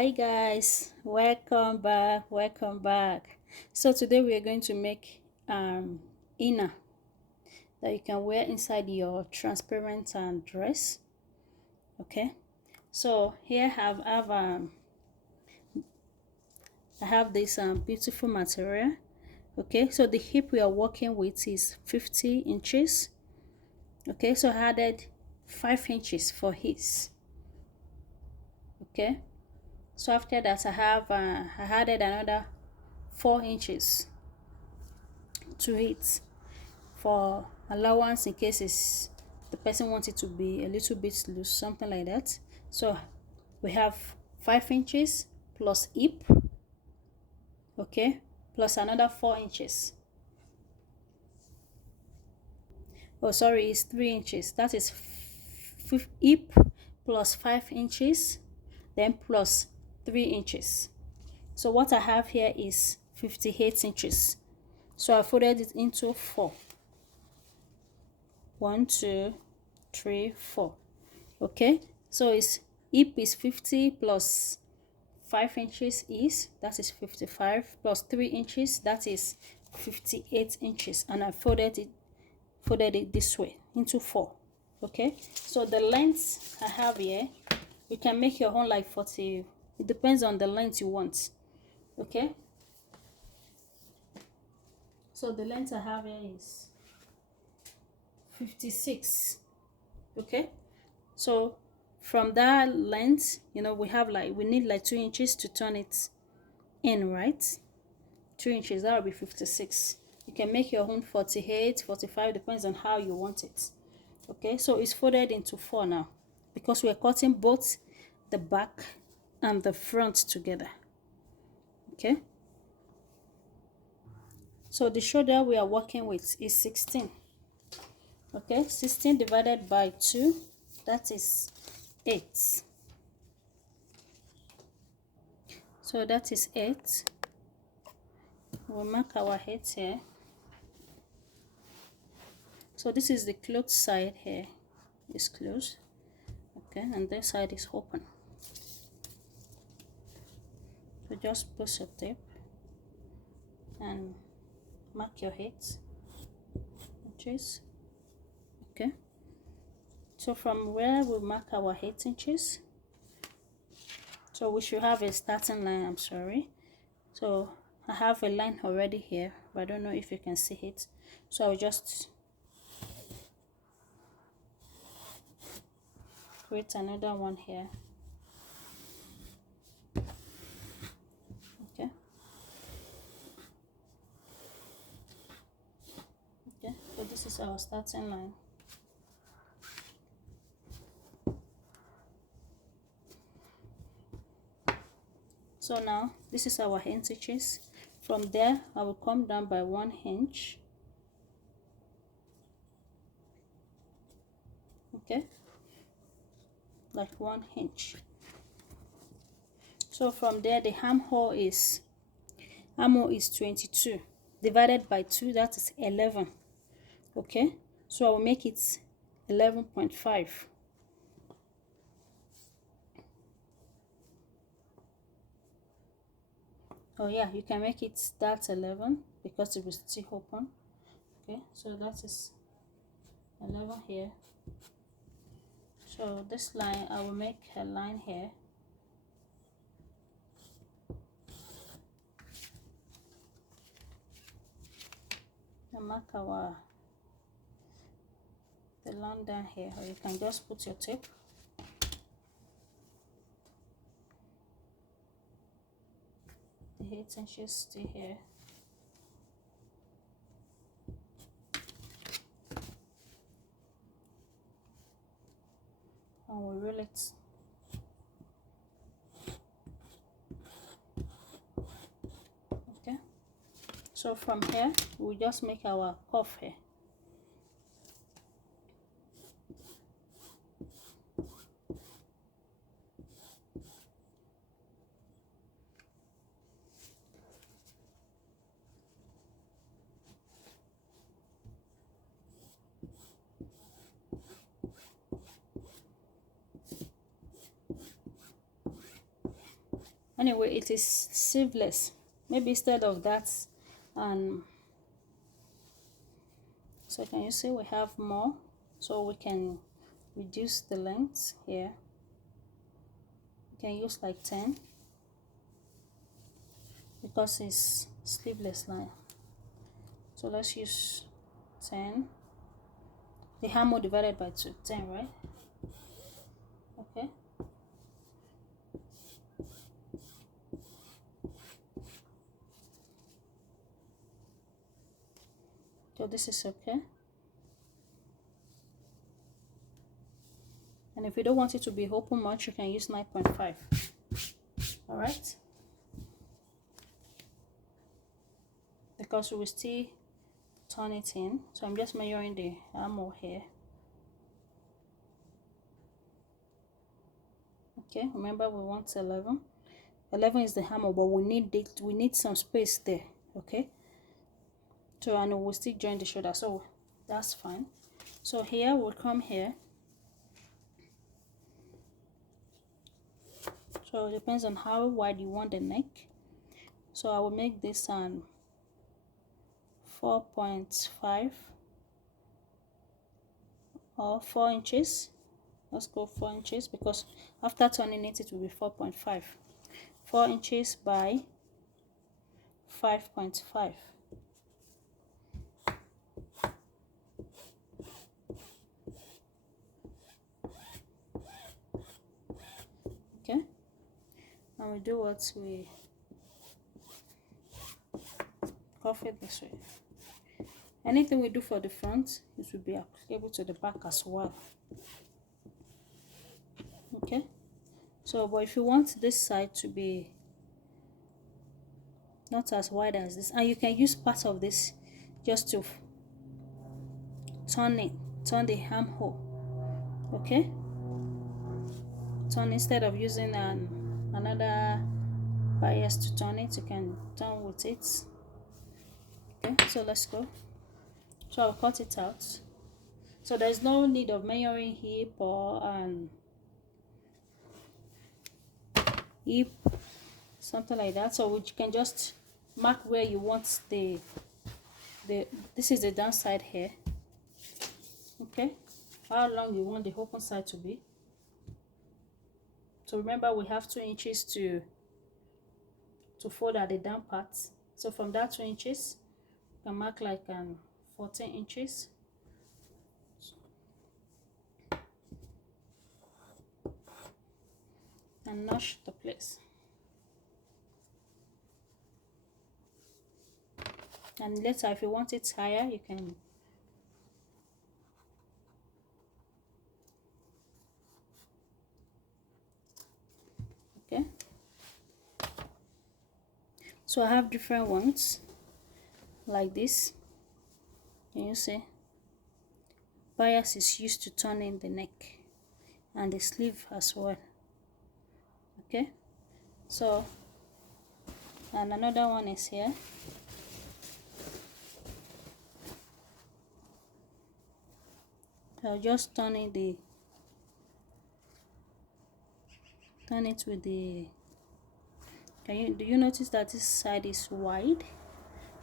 Hi guys, welcome back. So today we are going to make inner that you can wear inside your transparent dress. Okay, so here I have this beautiful material. Okay, so the hip we are working with is 50 inches. Okay, so I added 5 inches for his. Okay, so after that I added another 4 inches to it for allowance in case the person wants it to be a little bit loose, something like that. So we have 5 inches plus hip, okay, plus another 4 inches. Oh, sorry, it's 3 inches. That is hip plus 5 inches, then plus 3 inches. So what I have here is 58 inches. So I folded it into 4. 1 2 3 4. Okay, so it's hip is 50 plus 5 inches that is 55 plus 3 inches, that is 58 inches, and I folded it this way into 4. Okay, so the length I have here, you can make your own like 40. It depends on the length you want. Okay, so the length I have here is 56. Okay, so from that length, we need like 2 inches to turn it in, right? 2 inches, that will be 56. You can make your own 48, 45, depends on how you want it. Okay, so it's folded into 4 now because we're cutting both the back and the front together. Okay, so the shoulder we are working with is 16. Okay, 16 divided by 2, that is 8. So that is 8. We'll mark our head here. So this is the closed side here. It's closed. Okay, and this side is open. So just push your tape and mark your head inches. Okay, so from where we mark our 8 inches, so we should have a starting line. I'm sorry, so I have a line already here, but I don't know if you can see it, so I'll just create another one here. Okay, so this is our starting line. So now this is our inches. From there I will come down by 1 inch. Okay, like 1 inch. So from there the armhole is 22 divided by 2, that is 11. Okay, so I will make it 11.5. Oh yeah, you can make it that 11 because it will still open. Okay, so that is 11 here. So this line, I will make a line here. And mark the line down here, or you can just put your tape. The 8 inches stay here. And we'll roll it. Okay, so from here we'll just make our cuff here. Anyway, it is sleeveless. Maybe instead of that, so can you see we have more, so we can reduce the length here. We can use like 10 because it's sleeveless line. So let's use 10. The armhole divided by 2, 10, right? Okay. So this is okay. And if you don't want it to be open much, you can use 9.5. All right. Because we will still turn it in. So I'm just measuring the armhole here. Okay, remember we want 11. 11 is the armhole, but we need some space there. Okay. So and we'll still join the shoulder, so that's fine. So here we'll come here. So it depends on how wide you want the neck. So I will make this 4.5 or 4 inches. Let's go 4 inches because after turning it, it will be 4.5. 4 inches by 5.5. Okay, and we do what we cuff it this way. Anything we do for the front, it will be applicable to the back as well. Okay, so but if you want this side to be not as wide as this, and you can use part of this just to turn the armhole. Okay, turn instead of using another bias to turn it, you can turn with it. Okay, so let's go. So I'll cut it out. So there's no need of measuring hip or hip, something like that. So you can just mark where you want this is the downside here. Okay, how long you want the open side to be. So remember we have 2 inches to fold at the down part. So from that 2 inches, you can mark like 14 inches. And notch the place. And later, if you want it higher, you can okay. So I have different ones like this. Can you see? Bias is used to turn in the neck and the sleeve as well. Okay, so and another one is here. So just turn it with the do you notice that this side is wide,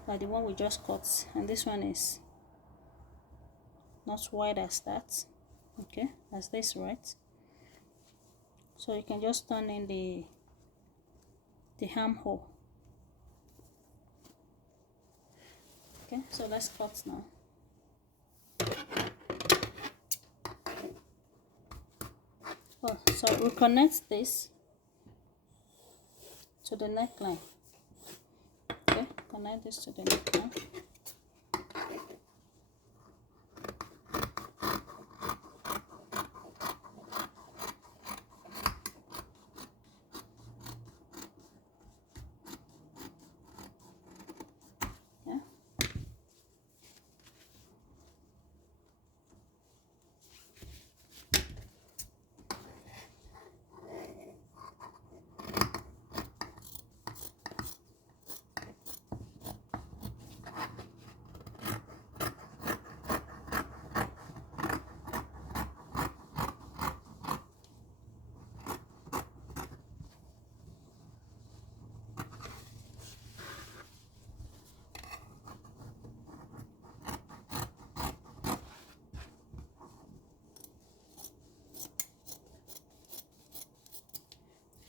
like the one we just cut, and this one is not wide as that. Okay, as this, right? So you can just turn in the armhole. Okay, so let's cut now. Oh, so we connect this to the neckline. Okay, connect this to the neckline.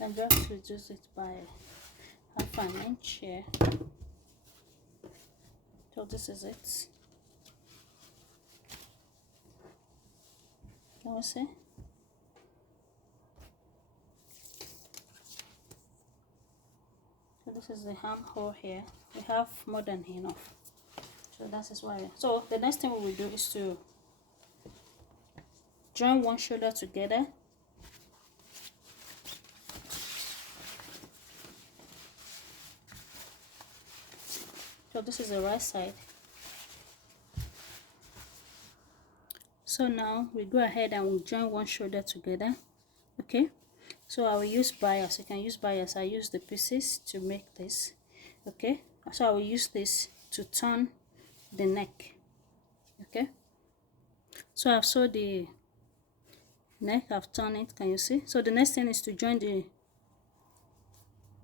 can just reduce it by half an inch here. So this is it. Can we see? So this is the armhole here. We have more than enough. So that is why. So the next thing we will do is to join one shoulder together. So this is the right side. So now we go ahead and we join one shoulder together. Okay, so I will use bias. You can use bias. I use the pieces to make this. Okay, so I will use this to turn the neck. Okay, so I've sewed the neck, I've turned it. Can you see? So the next thing is to join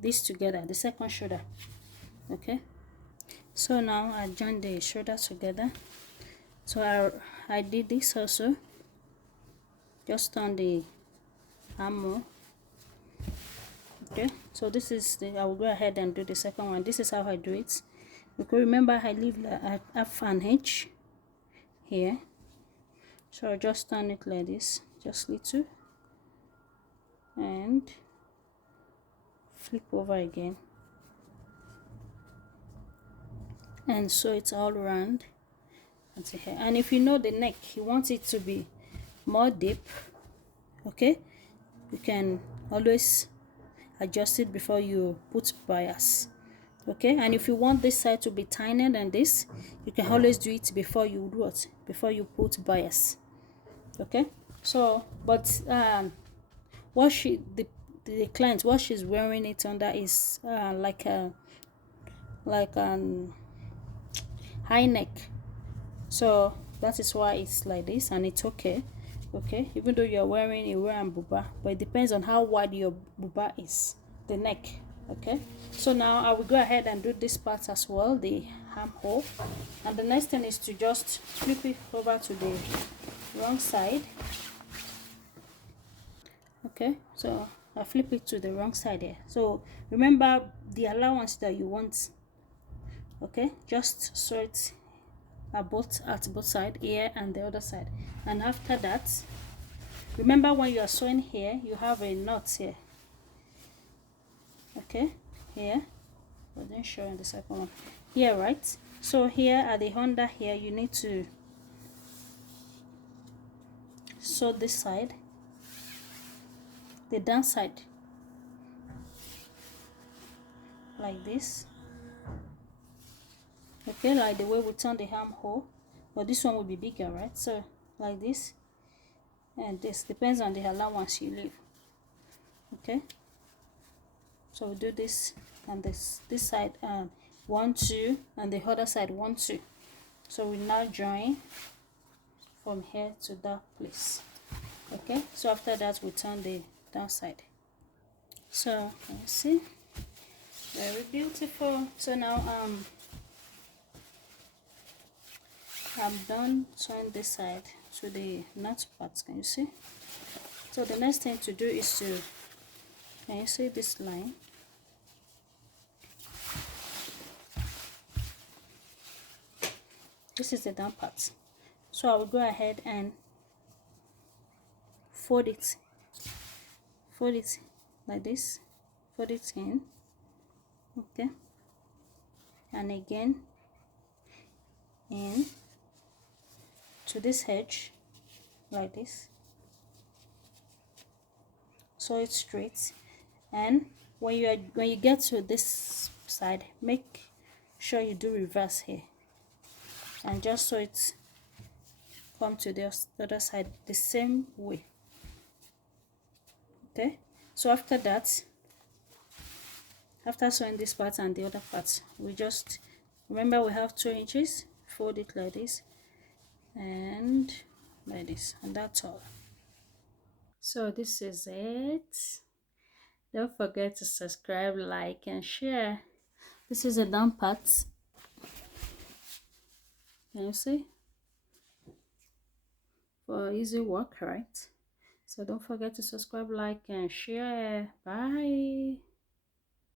this together, the second shoulder. Okay, so now I join the shoulder together. So I did this also. Just turn the armhole. Okay, so this is I will go ahead and do the second one. This is how I do it. Okay, remember I leave half an inch here, so I just turn it like this, just little, and flip over again, and so it's all around until here. And if you know the neck, you want it to be more deep, okay, you can always adjust it before you put bias. Okay, and if you want this side to be tinier than this, you can always do it before you do what, before you put bias. Okay, so but what the client, what she's wearing it under is like high neck, so that is why it's like this, and it's okay. Okay, even though you're wearing a wear and buba, but it depends on how wide your buba is, the neck. Okay, so now I will go ahead and do this part as well, the armhole, and the next thing is to just flip it over to the wrong side. Okay, so I flip it to the wrong side here. So remember the allowance that you want. Okay, just sew it at both sides, here and the other side. And after that, remember when you are sewing here, you have a knot here. Okay, here, but then show in the second one here, right? So here at the under here, you need to sew this side, the down side, like this. Okay, like the way we turn the armhole, but this one will be bigger, right? So like this, and this depends on the allowance you leave. Okay, so we do this and this side, and 1 2, and the other side 1 2. So we now join from here to that place. Okay, so after that we turn the down side. So can you see, very beautiful. So now I'm done sewing this side to the knot part. Can you see? So the next thing to do is to, can you see this line? This is the down part. So I will go ahead and fold it like this, fold it in. Okay, and again in to this edge like this, sew it straight, and when you get to this side, make sure you do reverse here and just sew it, come to the other side the same way. Okay, so after that, after sewing this part and the other part, we just remember we have 2 inches, fold it like this and like this, and that's all. So this is it. Don't forget to subscribe, like and share. This is a down part. Can you see? For easy work, right? So don't forget to subscribe, like, and share. Bye.